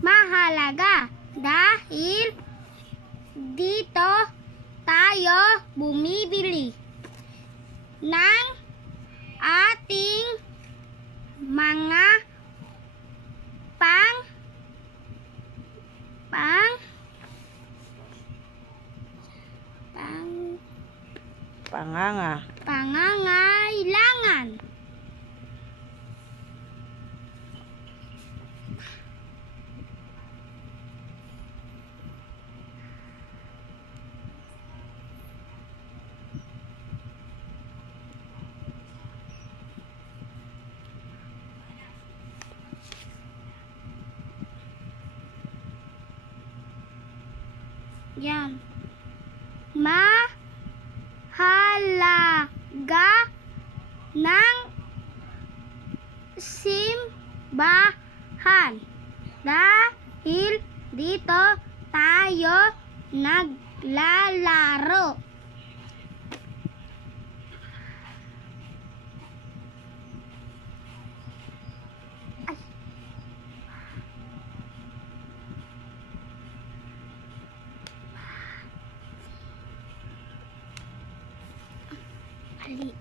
mahalaga dahil dito tayo bumibili ng ating mga pangangailangan. Yan. Mahalaga ng simbahan dahil dito tayo naglalaro. Ay.